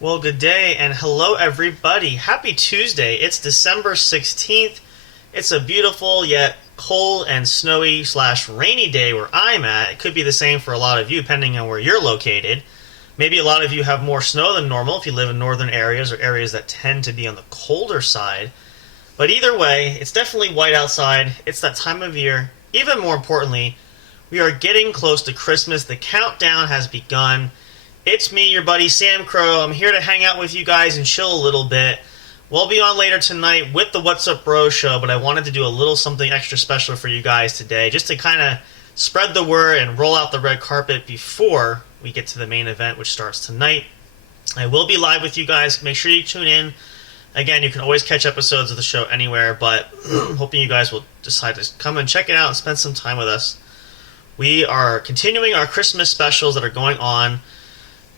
Well, good day and hello everybody. Happy Tuesday. It's December 16th. It's a beautiful yet cold and snowy / rainy day where I'm at. It could be the same for a lot of you depending on where you're located. Maybe a lot of you have more snow than normal if you live in northern areas or areas that tend to be on the colder side. But either way, it's definitely white outside. It's that time of year. Even more importantly, we are getting close to Christmas. The countdown has begun. It's me, your buddy Samcro. I'm here to hang out with you guys and chill a little bit. We'll be on later tonight with the What's Up Bro show, but I wanted to do a little something extra special for you guys today, just to kind of spread the word and roll out the red carpet before we get to the main event, which starts tonight. I will be live with you guys. Make sure you tune in. Again, you can always catch episodes of the show anywhere, but hoping you guys will decide to come and check it out and spend some time with us. We are continuing our Christmas specials that are going on,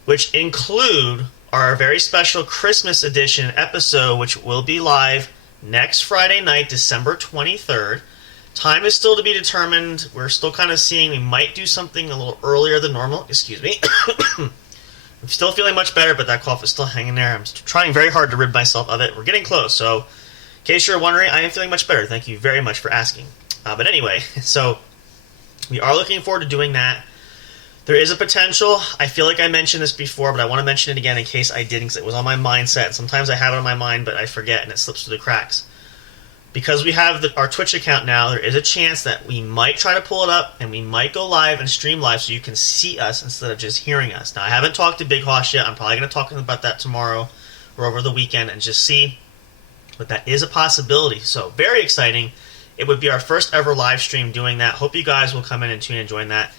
which include our very special Christmas edition episode, which will be live next Friday night, December 23rd. Time is still to be determined. We're still kind of seeing we might do something a little earlier than normal. Excuse me. I'm still feeling much better, but that cough is still hanging there. I'm trying very hard to rid myself of it. We're getting close, so in case you're wondering, I am feeling much better. Thank you very much for asking. But anyway, so we are looking forward to doing that. There is a potential. I feel like I mentioned this before, but I want to mention it again in case I didn't, because it was on my mindset. Sometimes I have it on my mind, but I forget, and it slips through the cracks. Because we have our Twitch account now, there is a chance that we might try to pull it up, and we might go live and stream live so you can see us instead of just hearing us. Now, I haven't talked to Big Hoss yet. I'm probably going to talk about that tomorrow or over the weekend and just see. But that is a possibility. So, very exciting. It would be our first ever live stream doing that. Hope you guys will come in and tune in and join that.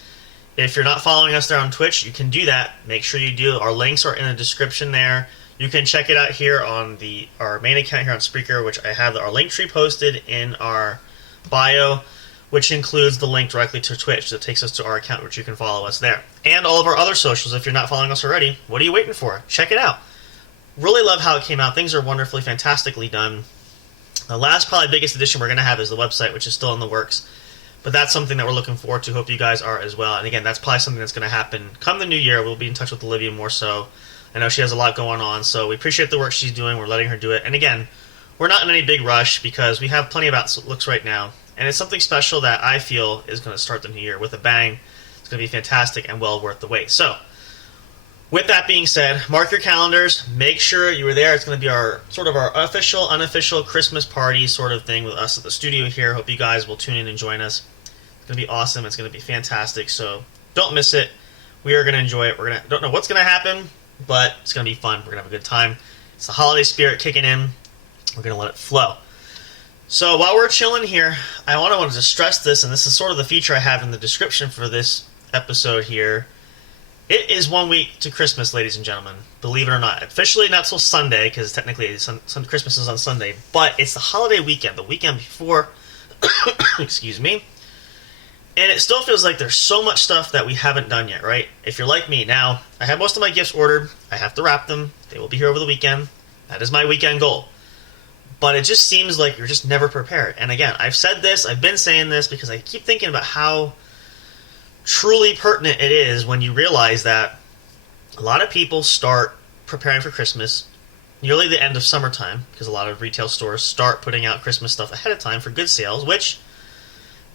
If you're not following us there on Twitch, you can do that. Make sure you do. Our links are in the description there. You can check it out here on our main account here on Spreaker, which I have our link tree posted in our bio, which includes the link directly to Twitch. That takes us to our account, which you can follow us there. And all of our other socials. If you're not following us already, what are you waiting for? Check it out. Really love how it came out. Things are wonderfully, fantastically done. The last, probably biggest addition we're going to have is the website, which is still in the works. But that's something that we're looking forward to. Hope you guys are as well. And again, that's probably something that's going to happen come the new year. We'll be in touch with Olivia more so. I know she has a lot going on, so we appreciate the work she's doing. We're letting her do it. And again, we're not in any big rush because we have plenty of outlooks right now. And it's something special that I feel is going to start the new year with a bang. It's going to be fantastic and well worth the wait. So, with that being said, mark your calendars. Make sure you are there. It's going to be our official, unofficial Christmas party sort of thing with us at the studio here. Hope you guys will tune in and join us. It's going to be awesome. It's going to be fantastic. So don't miss it. We are going to enjoy it. Don't know what's going to happen, but it's going to be fun. We're going to have a good time. It's the holiday spirit kicking in. We're going to let it flow. So while we're chilling here, I wanted to stress this, and this is sort of the feature I have in the description for this episode here. It is 1 week to Christmas, ladies and gentlemen. Believe it or not. Officially not till Sunday, because technically Christmas is on Sunday. But it's the holiday weekend, the weekend before. Excuse me. And it still feels like there's so much stuff that we haven't done yet, right? If you're like me, now, I have most of my gifts ordered. I have to wrap them. They will be here over the weekend. That is my weekend goal. But it just seems like you're just never prepared. And again, I've said this, I've been saying this, because I keep thinking about how truly pertinent it is when you realize that a lot of people start preparing for Christmas nearly the end of summertime, because a lot of retail stores start putting out Christmas stuff ahead of time for good sales, which,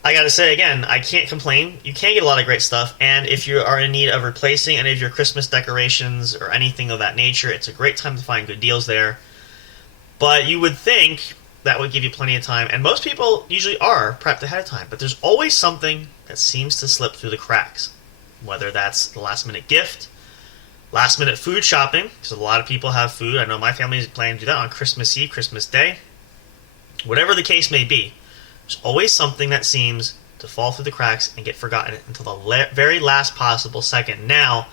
I gotta say again, I can't complain. You can get a lot of great stuff, and if you are in need of replacing any of your Christmas decorations or anything of that nature, it's a great time to find good deals there. But you would think that would give you plenty of time, and most people usually are prepped ahead of time, but there's always something that seems to slip through the cracks. Whether that's the last minute gift, last minute food shopping, because a lot of people have food. I know my family is planning to do that on Christmas Eve, Christmas Day. Whatever the case may be, there's always something that seems to fall through the cracks and get forgotten until the very last possible second. Now,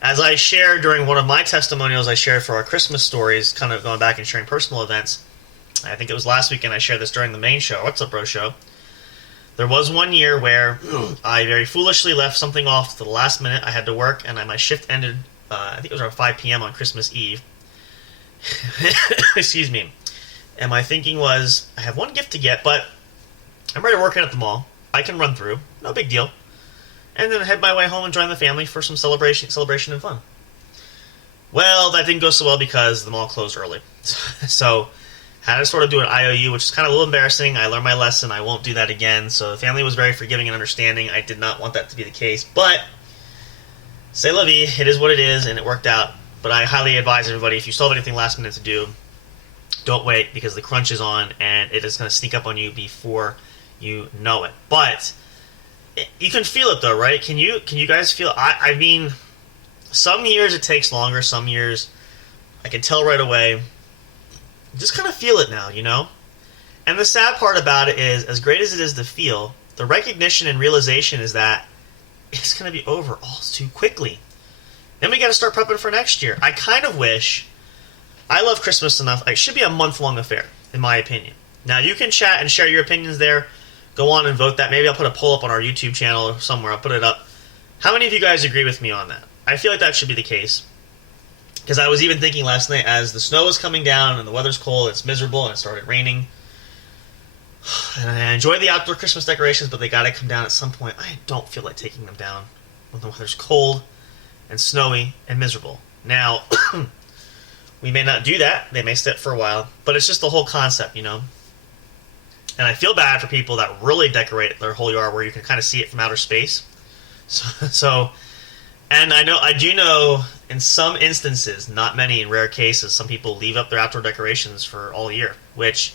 as I shared during one of my testimonials I shared for our Christmas stories, kind of going back and sharing personal events, I think it was last weekend I shared this during the main show, What's Up Bro show. There was one year where I very foolishly left something off to the last minute. I had to work, and my shift ended, I think it was around 5 p.m. on Christmas Eve. Excuse me. And my thinking was, I have one gift to get, but I'm ready to work it at the mall. I can run through. No big deal. And then head my way home and join the family for some celebration and fun. Well, that didn't go so well because the mall closed early. So had to sort of do an IOU, which is kind of a little embarrassing. I learned my lesson. I won't do that again. So the family was very forgiving and understanding. I did not want that to be the case. But, c'est la vie. It is what it is, and it worked out. But I highly advise everybody, if you still have anything last minute to do, don't wait, because the crunch is on, and it is going to sneak up on you before you know it. But you can feel it, though, right? Can you guys feel? I mean, some years it takes longer. Some years I can tell right away. Just kind of feel it now, you know? And the sad part about it is, as great as it is to feel, the recognition and realization is that it's going to be over all too quickly. Then we got to start prepping for next year. I kind of wish... I love Christmas enough. It should be a month-long affair, in my opinion. Now, you can chat and share your opinions there. Go on and vote that. Maybe I'll put a poll up on our YouTube channel or somewhere. I'll put it up. How many of you guys agree with me on that? I feel like that should be the case. Because I was even thinking last night, as the snow is coming down and the weather's cold, it's miserable, and it started raining. And I enjoy the outdoor Christmas decorations, but they got to come down at some point. I don't feel like taking them down when the weather's cold and snowy and miserable. Now, we may not do that. They may sit for a while. But it's just the whole concept, you know? And I feel bad for people that really decorate their whole yard where you can kind of see it from outer space. So and I do know in some instances, not many, in rare cases, some people leave up their outdoor decorations for all year, which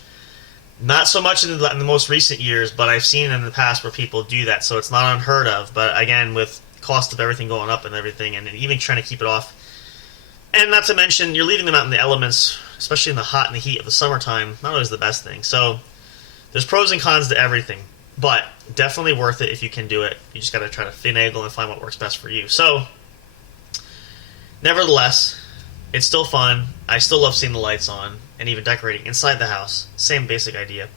not so much in the most recent years, but I've seen in the past where people do that, so it's not unheard of. But again, with the cost of everything going up and everything, and even trying to keep it off, and not to mention, you're leaving them out in the elements, especially in the hot and the heat of the summertime, not always the best thing. So there's pros and cons to everything, but definitely worth it if you can do it. You just got to try to finagle and find what works best for you. So, nevertheless, it's still fun. I still love seeing the lights on and even decorating inside the house. Same basic idea.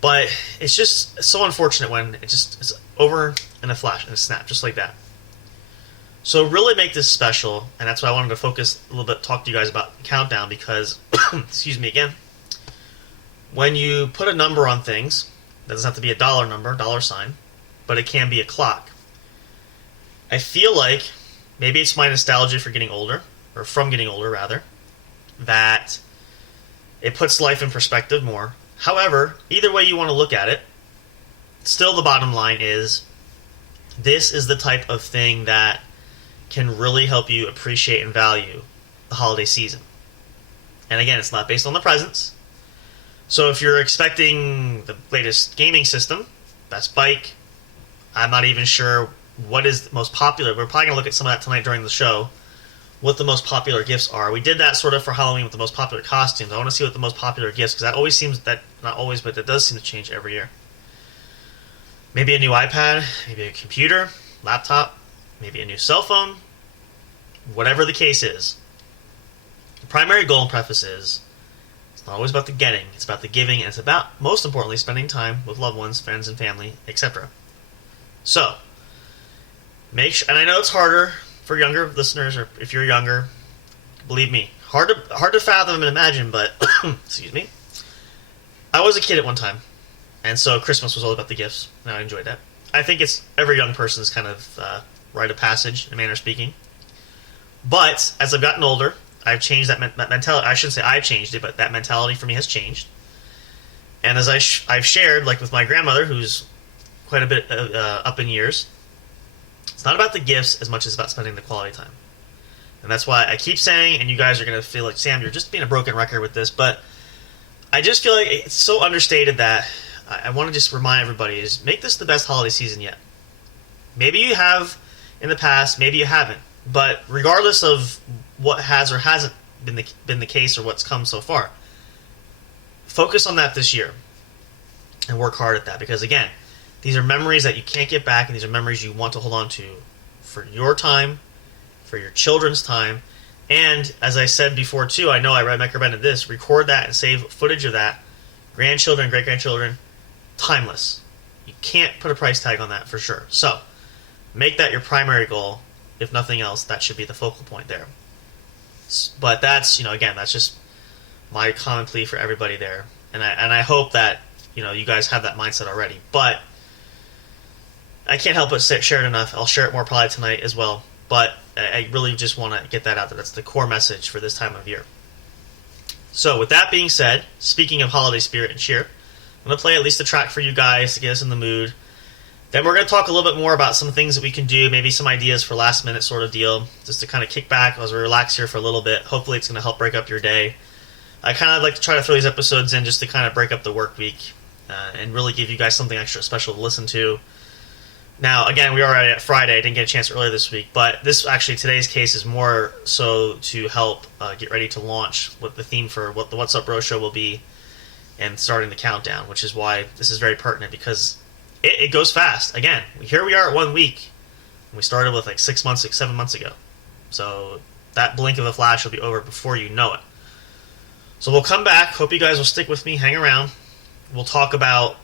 But it's just so unfortunate when it's over in a flash, in a snap, just like that. So really make this special, and that's why I wanted to focus a little bit, talk to you guys about the countdown, because, excuse me again, when you put a number on things, it doesn't have to be a dollar number, dollar sign, but it can be a clock. I feel like, maybe it's my nostalgia for getting older, or from getting older, rather, that it puts life in perspective more. However, either way you want to look at it, still the bottom line is, this is the type of thing that can really help you appreciate and value the holiday season. And again, it's not based on the presents. So if you're expecting the latest gaming system, best bike, I'm not even sure what is the most popular. We're probably going to look at some of that tonight during the show, what the most popular gifts are. We did that sort of for Halloween with the most popular costumes. I want to see what the most popular gifts, because that always seems, that not always, but it does seem to change every year. Maybe a new iPad, maybe a computer, laptop, maybe a new cell phone, whatever the case is. The primary goal and preface is, it's not always about the getting, it's about the giving, and it's about, most importantly, spending time with loved ones, friends and family, etc. So, make sure, and I know it's harder for younger listeners, or if you're younger, believe me, hard to fathom and imagine, but, excuse me, I was a kid at one time, and so Christmas was all about the gifts, and I enjoyed that. I think it's every young person's kind of rite of passage, in a manner of speaking. But, as I've gotten older, I've changed that mentality. I shouldn't say I've changed it, but that mentality for me has changed. And as I've shared, like with my grandmother, who's quite a bit up in years, it's not about the gifts as much as about spending the quality time. And that's why I keep saying, and you guys are going to feel like, Sam, you're just being a broken record with this, but I just feel like it's so understated that I want to just remind everybody, is make this the best holiday season yet. Maybe you have in the past, maybe you haven't. But regardless of what has or hasn't been the case or what's come so far, focus on that this year and work hard at that, because again, these are memories that you can't get back, and these are memories you want to hold on to for your time, for your children's time. And as I said before too, I know I recommended this, record that and save footage of that. Grandchildren, great-grandchildren, timeless. You can't put a price tag on that for sure. So make that your primary goal. If nothing else, that should be the focal point there. But that's, again, that's just my common plea for everybody there. And I hope that, you guys have that mindset already. But I can't help but share it enough. I'll share it more probably tonight as well. But I really just want to get that out there. That's the core message for this time of year. So with that being said, speaking of holiday spirit and cheer, I'm going to play at least a track for you guys to get us in the mood. Then we're going to talk a little bit more about some things that we can do, maybe some ideas for last minute sort of deal, just to kind of kick back as we relax here for a little bit. Hopefully it's going to help break up your day. I kind of like to try to throw these episodes in just to kind of break up the work week and really give you guys something extra special to listen to. Now, again, we are at Friday. I didn't get a chance earlier this week, but today's case is more so to help get ready to launch what the theme for what the What's Up Bro show will be and starting the countdown, which is why this is very pertinent, because it goes fast. Again, here we are at 1 week. We started with like 7 months ago. So that blink of a flash will be over before you know it. So we'll come back. Hope you guys will stick with me. Hang around. We'll talk about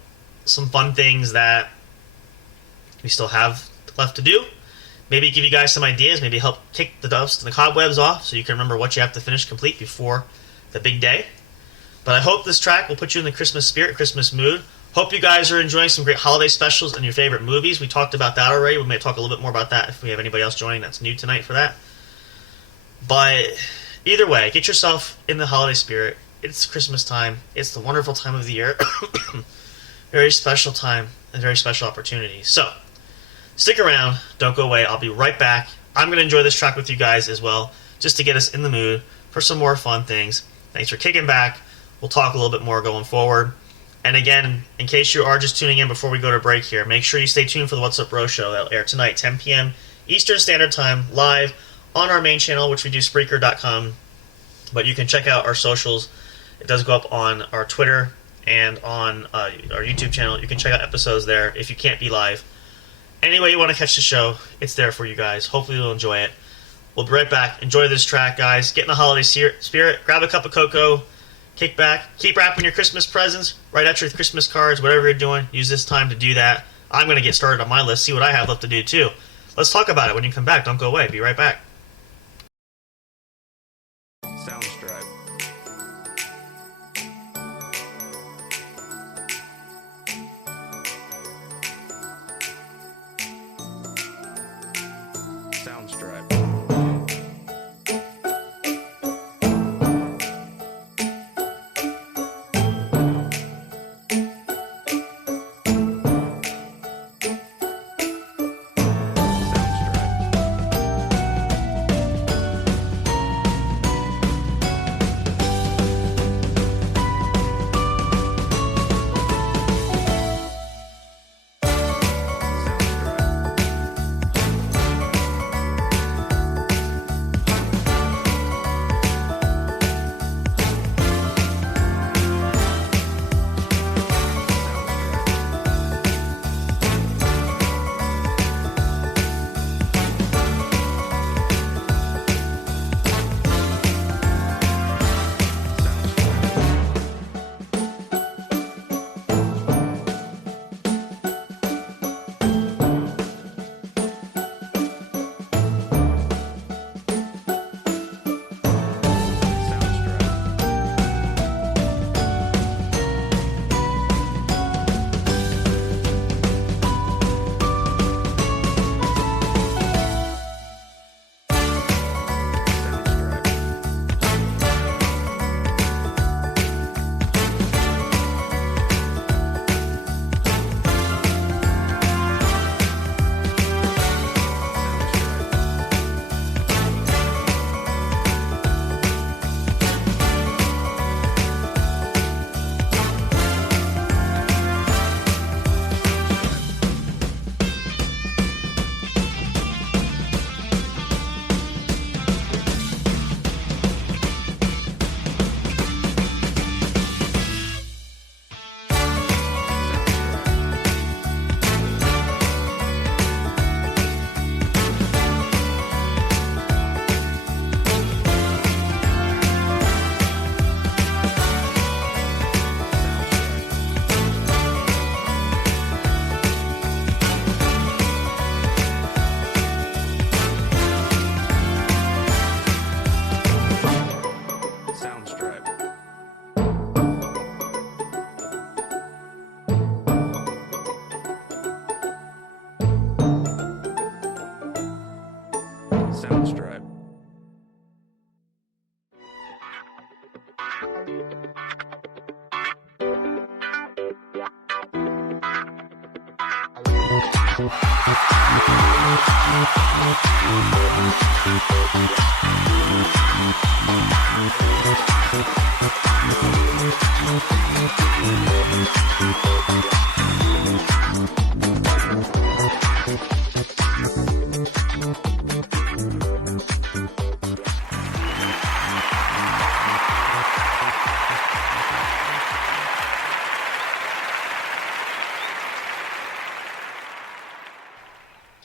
some fun things that we still have left to do. Maybe give you guys some ideas. Maybe help kick the dust and the cobwebs off so you can remember what you have to finish complete before the big day. But I hope this track will put you in the Christmas spirit, Christmas mood. Hope you guys are enjoying some great holiday specials and your favorite movies. We talked about that already. We may talk a little bit more about that if we have anybody else joining that's new tonight for that. But either way, get yourself in the holiday spirit. It's Christmas time. It's the wonderful time of the year. Very special time and very special opportunity. So stick around. Don't go away. I'll be right back. I'm going to enjoy this track with you guys as well, just to get us in the mood for some more fun things. Thanks for kicking back. We'll talk a little bit more going forward. And again, in case you are just tuning in before we go to break here, make sure you stay tuned for the What's Up Bro show. That'll air tonight, 10 p.m. Eastern Standard Time, live on our main channel, which we do Spreaker.com. But you can check out our socials. It does go up on our Twitter and on our YouTube channel. You can check out episodes there if you can't be live. Any way you want to catch the show, it's there for you guys. Hopefully you'll enjoy it. We'll be right back. Enjoy this track, guys. Get in the holiday spirit. Grab a cup of cocoa. Kick back. Keep wrapping your Christmas presents. Write out your Christmas cards. Whatever you're doing, use this time to do that. I'm going to get started on my list. See what I have left to do, too. Let's talk about it when you come back. Don't go away. Be right back. Soundstripe. Soundstripe. Soundstripe. Soundstripe.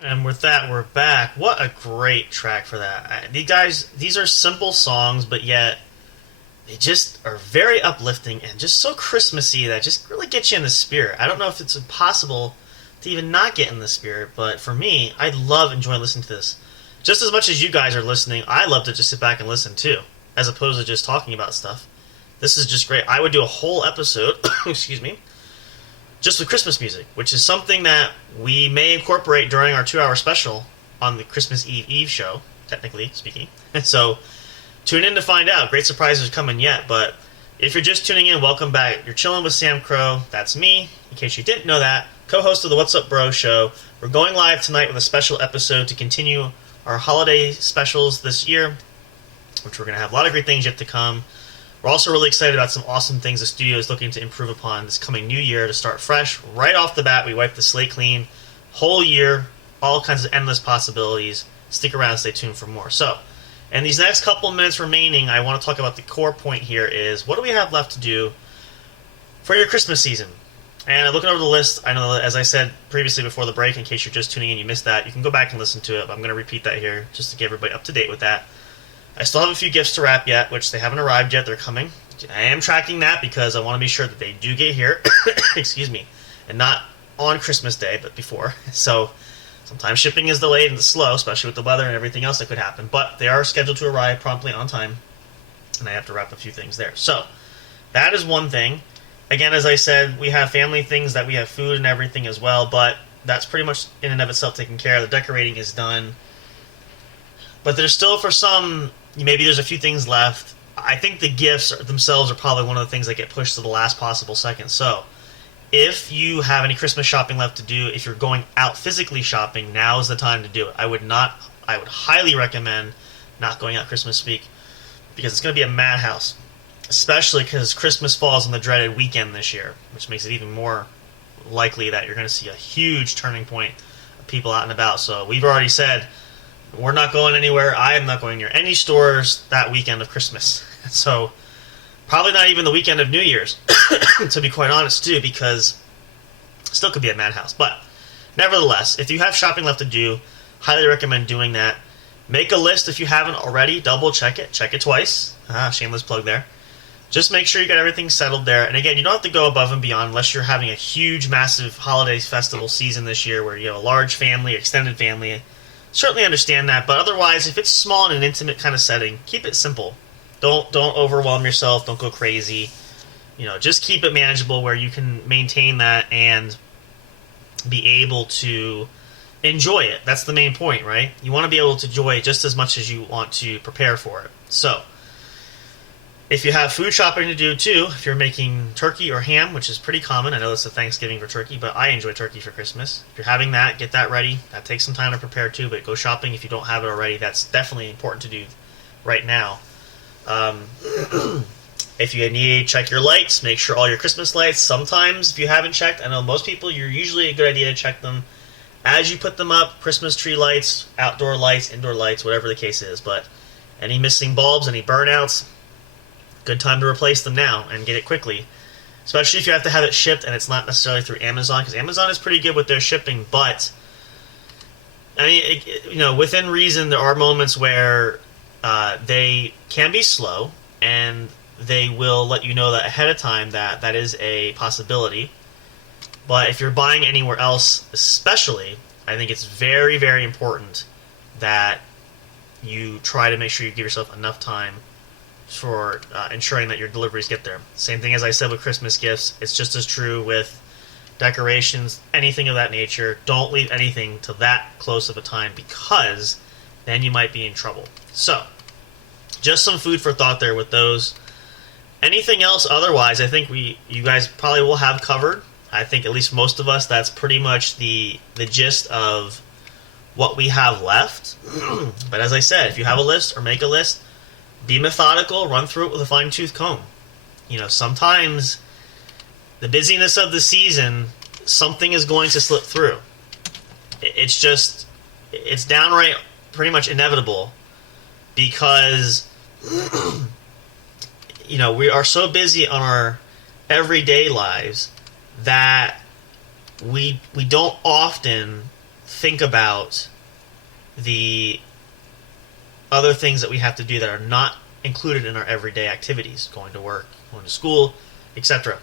And with that, we're back. What a great track for that. These are simple songs, but yet they just are very uplifting and just so Christmassy that just really get you in the spirit. I don't know if it's impossible to even not get in the spirit, but for me, I love enjoying listening to this. Just as much as you guys are listening, I love to just sit back and listen too, as opposed to just talking about stuff. This is just great. I would do a whole episode, excuse me, just with Christmas music, which is something that we may incorporate during our 2-hour special on the Christmas Eve show, technically speaking. So tune in to find out. Great surprises are coming yet, but if you're just tuning in, welcome back. You're chilling with Samcro. That's me, in case you didn't know that, co-host of the What's Up Bro show. We're going live tonight with a special episode to continue our holiday specials this year, which we're going to have a lot of great things yet to come. We're also really excited about some awesome things the studio is looking to improve upon this coming new year to start fresh. Right off the bat, we wipe the slate clean. Whole year, all kinds of endless possibilities. Stick around and stay tuned for more. So, in these next couple minutes remaining, I want to talk about the core point here is, what do we have left to do for your Christmas season? And looking over the list, I know that, as I said previously before the break, in case you're just tuning in, you missed that, you can go back and listen to it, but I'm going to repeat that here just to get everybody up to date with that. I still have a few gifts to wrap yet, which they haven't arrived yet. They're coming. I am tracking that because I want to be sure that they do get here, excuse me, and not on Christmas Day, but before. So sometimes shipping is delayed and slow, especially with the weather and everything else that could happen. But they are scheduled to arrive promptly on time, and I have to wrap a few things there. So that is one thing. Again, as I said, we have family things that we have food and everything as well, but that's pretty much in and of itself taken care of. The decorating is done. But there's still, for some, maybe there's a few things left. I think the gifts themselves are probably one of the things that get pushed to the last possible second. So if you have any Christmas shopping left to do, if you're going out physically shopping, now is the time to do it. I would highly recommend not going out Christmas week, because it's going to be a madhouse, especially because Christmas falls on the dreaded weekend this year, which makes it even more likely that you're going to see a huge turning point of people out and about. So we've already said, we're not going anywhere. I am not going near any stores that weekend of Christmas. So probably not even the weekend of New Year's, to be quite honest, too, because it still could be a madhouse. But nevertheless, if you have shopping left to do, highly recommend doing that. Make a list if you haven't already. Double check it. Check it twice. Shameless plug there. Just make sure you got everything settled there. And again, you don't have to go above and beyond unless you're having a huge, massive holiday festival season this year where you have a large family, extended family. Certainly understand that, but otherwise, if it's small in an intimate kind of setting, keep it simple. Don't overwhelm yourself. Don't go crazy. Just keep it manageable where you can maintain that and be able to enjoy it. That's the main point, right? You want to be able to enjoy it just as much as you want to prepare for it. So, if you have food shopping to do too, if you're making turkey or ham, which is pretty common, I know it's a Thanksgiving for turkey, but I enjoy turkey for Christmas. If you're having that, get that ready. That takes some time to prepare too, but go shopping if you don't have it already. That's definitely important to do right now. If you need to check your lights, make sure all your Christmas lights, sometimes if you haven't checked, I know most people, you're usually a good idea to check them as you put them up. Christmas tree lights, outdoor lights, indoor lights, whatever the case is. But any missing bulbs, any burnouts, good time to replace them now and get it quickly. Especially if you have to have it shipped and it's not necessarily through Amazon, because Amazon is pretty good with their shipping, but I mean, within reason, there are moments where they can be slow, and they will let you know that ahead of time that is a possibility. But if you're buying anywhere else, especially, I think it's very, very important that you try to make sure you give yourself enough time for ensuring that your deliveries get there. Same thing as I said with Christmas gifts. It's just as true with decorations, anything of that nature. Don't leave anything to that close of a time, because then you might be in trouble. So, just some food for thought there with those. Anything else otherwise, I think you guys probably will have covered. I think at least most of us, that's pretty much the gist of what we have left. But as I said, if you have a list or make a list, be methodical, run through it with a fine-tooth comb. You know, sometimes the busyness of the season, something is going to slip through. It's downright pretty much inevitable, because you know, we are so busy on our everyday lives that we don't often think about the other things that we have to do that are not included in our everyday activities, going to work, going to school, etc.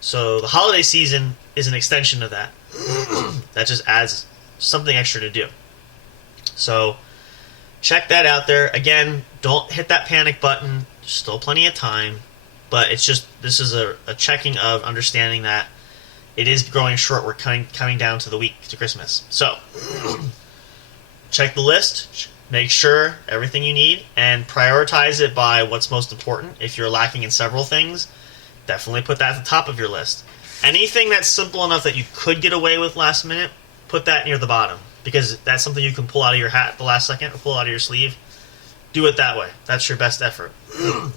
So the holiday season is an extension of that. That just adds something extra to do. So check that out there. Again, don't hit that panic button. There's still plenty of time. But it's just, this is a checking of understanding that it is growing short. We're coming down to the week to Christmas. So check the list. Make sure everything you need, and prioritize it by what's most important. If you're lacking in several things, definitely put that at the top of your list. Anything that's simple enough that you could get away with last minute, put that near the bottom, because that's something you can pull out of your hat at the last second or pull out of your sleeve. Do it that way. That's your best effort.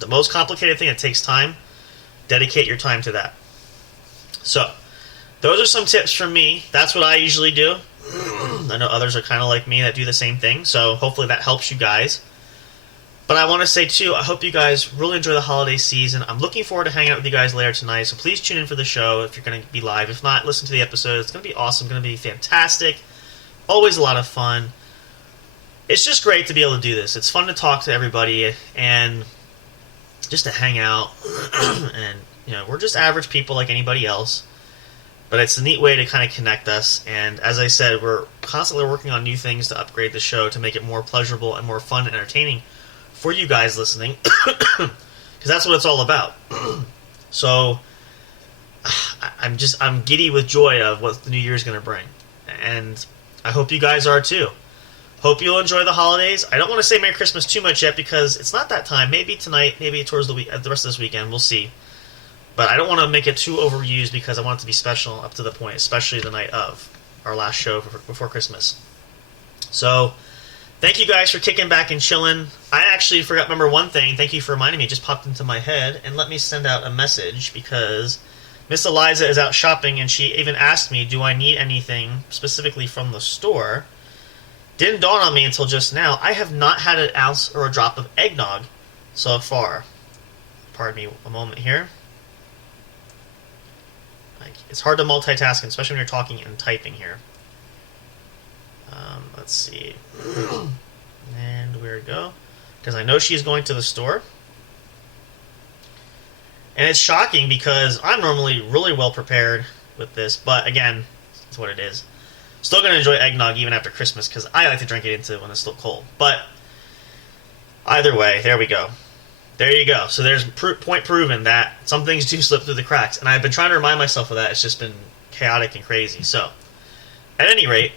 The most complicated thing that takes time, dedicate your time to that. So, those are some tips from me. That's what I usually do. I know others are kind of like me that do the same thing, so hopefully that helps you guys. But I want to say, too, I hope you guys really enjoy the holiday season. I'm looking forward to hanging out with you guys later tonight, so please tune in for the show if you're going to be live. If not, listen to the episode. It's going to be awesome, going to be fantastic. Always a lot of fun. It's just great to be able to do this. It's fun to talk to everybody and just to hang out. And, you know, we're just average people like anybody else. But it's a neat way to kind of connect us. And as I said, we're constantly working on new things to upgrade the show to make it more pleasurable and more fun and entertaining for you guys listening. Because that's what it's all about. So I'm giddy with joy of what the new year is going to bring. And I hope you guys are too. Hope you'll enjoy the holidays. I don't want to say Merry Christmas too much yet, because it's not that time. Maybe tonight, maybe towards the rest of this weekend. We'll see. But I don't want to make it too overused, because I want it to be special up to the point, especially the night of our last show before Christmas. So, thank you guys for kicking back and chilling. I actually forgot to remember one thing. Thank you for reminding me. It just popped into my head. And let me send out a message, because Miss Eliza is out shopping, and she even asked me, do I need anything specifically from the store? Didn't dawn on me until just now. I have not had an ounce or a drop of eggnog so far. Pardon me a moment here. It's hard to multitask, especially when you're talking and typing here. Let's see. And where we go. Because I know she's going to the store. And it's shocking, because I'm normally really well prepared with this. But again, it's what it is. Still going to enjoy eggnog even after Christmas, because I like to drink it into when it's still cold. But either way, there we go. There you go. So there's point proven that some things do slip through the cracks. And I've been trying to remind myself of that. It's just been chaotic and crazy. So, at any rate,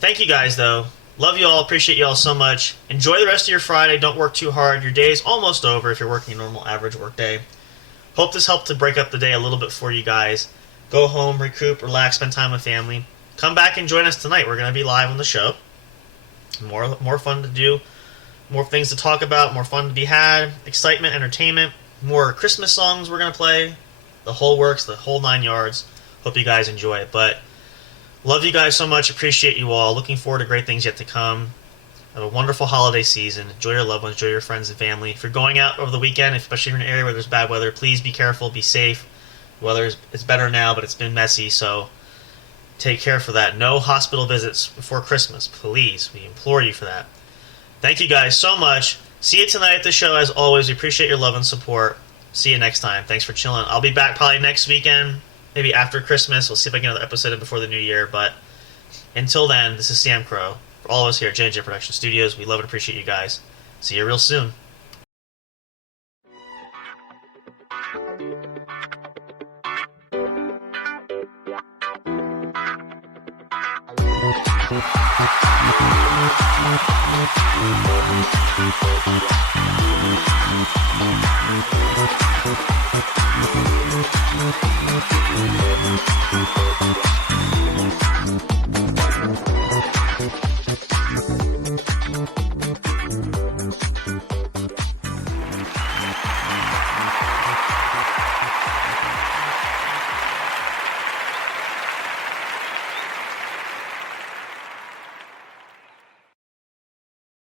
thank you guys, though. Love you all. Appreciate you all so much. Enjoy the rest of your Friday. Don't work too hard. Your day is almost over if you're working a normal, average work day. Hope this helped to break up the day a little bit for you guys. Go home, recoup, relax, spend time with family. Come back and join us tonight. We're going to be live on the show. More fun to do. More things to talk about, more fun to be had, excitement, entertainment, more Christmas songs we're going to play, the whole works, the whole 9 yards. Hope you guys enjoy it. But love you guys so much, appreciate you all, looking forward to great things yet to come. Have a wonderful holiday season, enjoy your loved ones, enjoy your friends and family. If you're going out over the weekend, especially if you're in an area where there's bad weather, please be careful, be safe. The weather it's better now, but it's been messy, so take care for that. No hospital visits before Christmas, please. We implore you for that. Thank you guys so much. See you tonight at the show as always. We appreciate your love and support. See you next time. Thanks for chilling. I'll be back probably next weekend, maybe after Christmas. We'll see if I can get another episode before the new year. But until then, this is Samcro. For all of us here at J&J Production Studios, we love and appreciate you guys. See you real soon.